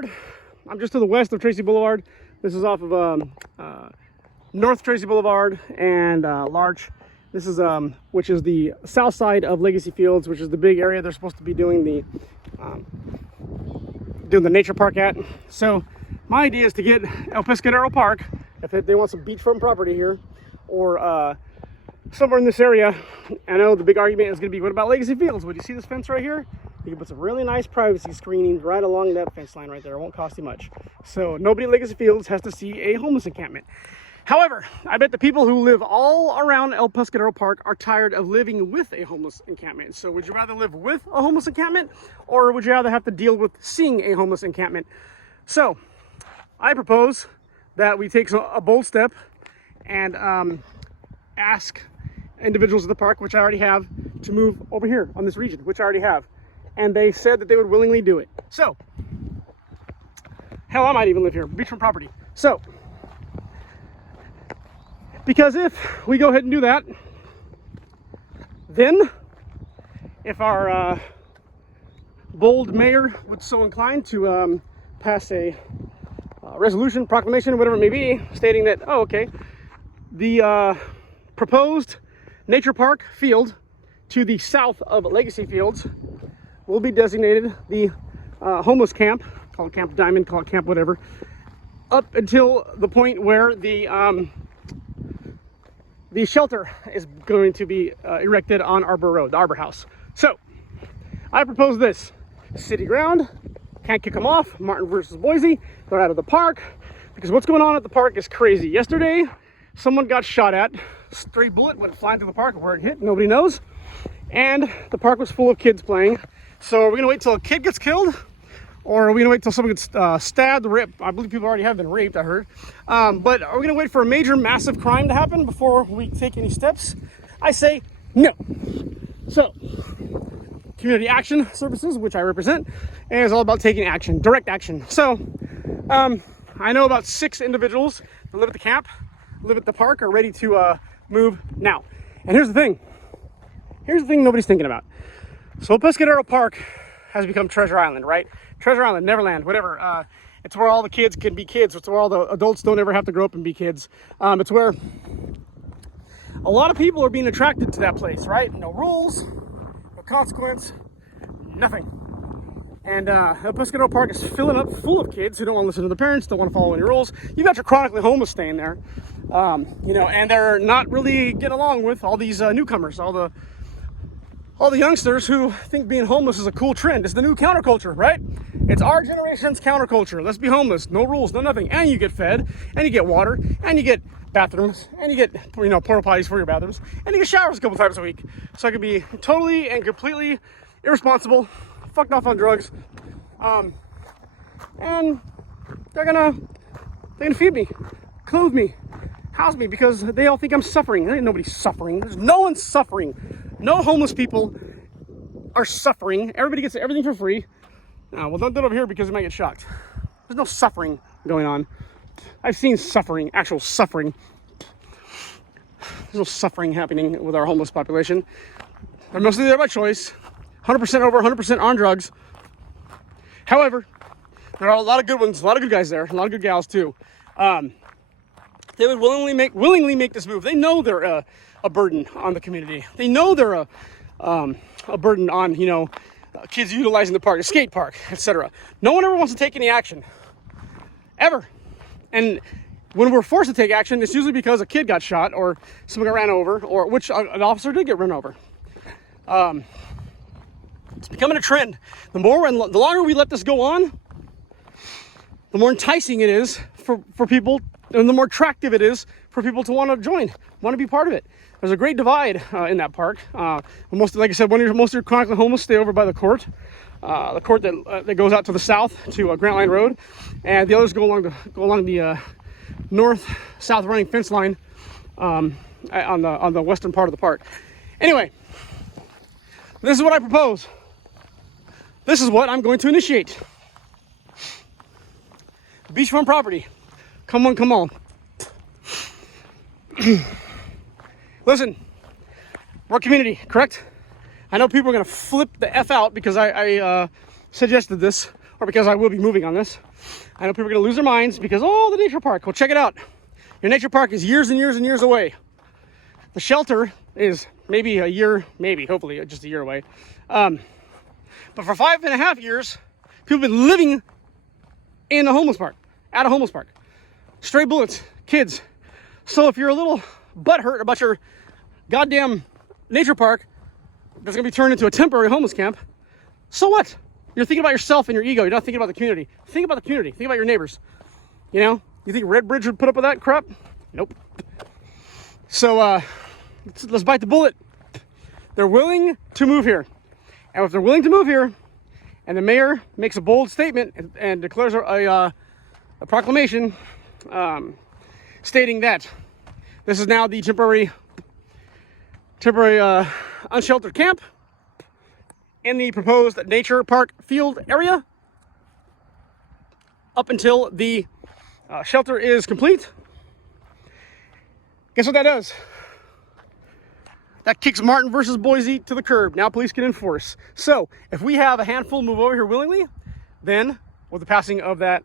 Boulevard. I'm just to the west of Tracy Boulevard. This is off of North Tracy Boulevard and Larch. This is which is the south side of Legacy Fields, which is the big area they're supposed to be doing the nature park at. So my idea is to get El Pescadero Park, if they want some beachfront property here, or somewhere in this area. I know the big argument is going to be, what about Legacy Fields? Would you see this fence right here? You can put some really nice privacy screening right along that fence line right there. It won't cost you much. So nobody at Legacy Fields has to see a homeless encampment. However, I bet the people who live all around El Pescadero Park are tired of living with a homeless encampment. So would you rather live with a homeless encampment, or would you rather have to deal with seeing a homeless encampment? So I propose that we take a bold step and ask individuals at the park, which I already have, to move over here on this region, which I already have. And they said that they would willingly do it. So, hell, I might even live here, beachfront property. So, because if we go ahead and do that, then if our bold mayor would so incline to pass a resolution, proclamation, whatever it may be, stating that, oh, okay, the proposed nature park field to the south of Legacy Fields will be designated the homeless camp, call it Camp Diamond, call it Camp whatever, up until the point where the shelter is going to be erected on Arbor Road, the Arbor House. So I propose this: city ground, can't kick them off. Martin versus Boise, they're out of the park, because what's going on at the park is crazy. Yesterday, someone got shot at. Stray bullet went flying through the park. Where it hit, nobody knows. And the park was full of kids playing. So are we gonna wait till a kid gets killed, or are we gonna wait till someone gets stabbed, ripped? I believe people already have been raped, I heard. But are we gonna wait for a major, massive crime to happen before we take any steps? I say no. So, Community Action Services, which I represent, is all about taking action, direct action. So, I know about 6 individuals that live at the camp, live at the park, are ready to move now. And here's the thing nobody's thinking about. So Pescadero Park has become Treasure Island, right? Treasure Island, Neverland, whatever. It's where all the kids can be kids. It's where all the adults don't ever have to grow up and be kids. It's where a lot of people are being attracted to that place, right? No rules, no consequence, nothing. And El Pescadero Park is filling up full of kids who don't want to listen to the parents, don't want to follow any rules. You've got your chronically homeless staying there, you know, and they're not really getting along with all these newcomers, all the youngsters who think being homeless is a cool trend. It's the new counterculture, right? It's our generation's counterculture. Let's be homeless, no rules, no nothing. And you get fed, and you get water, and you get bathrooms, and you get, you know, porta potties for your bathrooms, and you get showers a couple times a week. So I can be totally and completely irresponsible, fucked off on drugs, and they're gonna feed me, clothe me, house me, because they all think I'm suffering. There ain't nobody suffering. There's no one suffering. No homeless people are suffering. Everybody gets everything for free. Well, don't do it over here because you might get shocked. There's no suffering going on. I've seen suffering, actual suffering. There's no suffering happening with our homeless population. They're mostly there by choice. 100% over, 100% on drugs. However, there are a lot of good ones, a lot of good guys there, a lot of good gals too. They would willingly make this move. They know they're a burden on the community. They know they're a burden on, you know, kids utilizing the park, a skate park, etc. No one ever wants to take any action, ever. And when we're forced to take action, it's usually because a kid got shot or someone got ran over, or which an officer did get run over. It's becoming a trend. The longer we let this go on, the more enticing it is for people, and the more attractive it is for people to want to join, want to be part of it. There's a great divide in that park. Like I said, most of your chronically homeless stay over by the court that goes out to the south to Grant Line Road, and the others go along the north-south running fence line on the western part of the park. Anyway, this is what I propose. This is what I'm going to initiate. Beachfront property. Come on, come on. Listen, we're a community, correct? I know people are going to flip the F out because I suggested this, or because I will be moving on this. I know people are going to lose their minds because, oh, the nature park. Well, check it out. Your nature park is years and years and years away. The shelter is maybe a year, hopefully just a year away. But for 5.5 years, people have been living in a homeless park, at a homeless park. Stray bullets, kids. So if you're a little butthurt about your goddamn nature park that's going to be turned into a temporary homeless camp, so what? You're thinking about yourself and your ego. You're not thinking about the community. Think about the community. Think about your neighbors. You know? You think Red Bridge would put up with that crap? Nope. So, let's bite the bullet. They're willing to move here. And if they're willing to move here, and the mayor makes a bold statement and declares a proclamation stating that this is now the temporary unsheltered camp in the proposed nature park field area up until the shelter is complete. Guess what that does? That kicks Martin versus Boise to the curb. Now police can enforce. So if we have a handful move over here willingly, then with the passing of that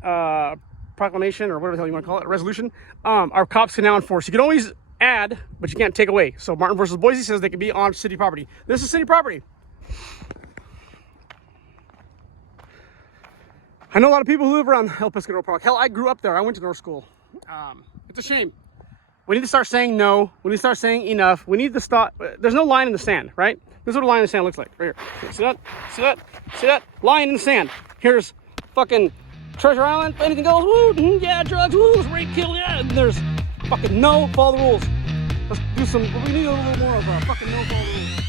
proclamation, or whatever the hell you want to call it, resolution, our cops can now enforce. You can always add, but you can't take away. So Martin versus Boise says they can be on city property. This is city property. I know a lot of people who live around El Pescadero Park. Hell, I grew up there. I went to North School. It's a shame. We need to start saying no. We need to start saying enough. We need to stop. There's no line in the sand, right? This is what a line in the sand looks like, right here. See that? See that? See that? Line in the sand. Here's fucking Treasure Island. Anything goes, woo, yeah, drugs, woo, rape, kill, yeah. And there's fucking no, follow the rules. Let's do some, we need a little more of a fucking no, follow the rules.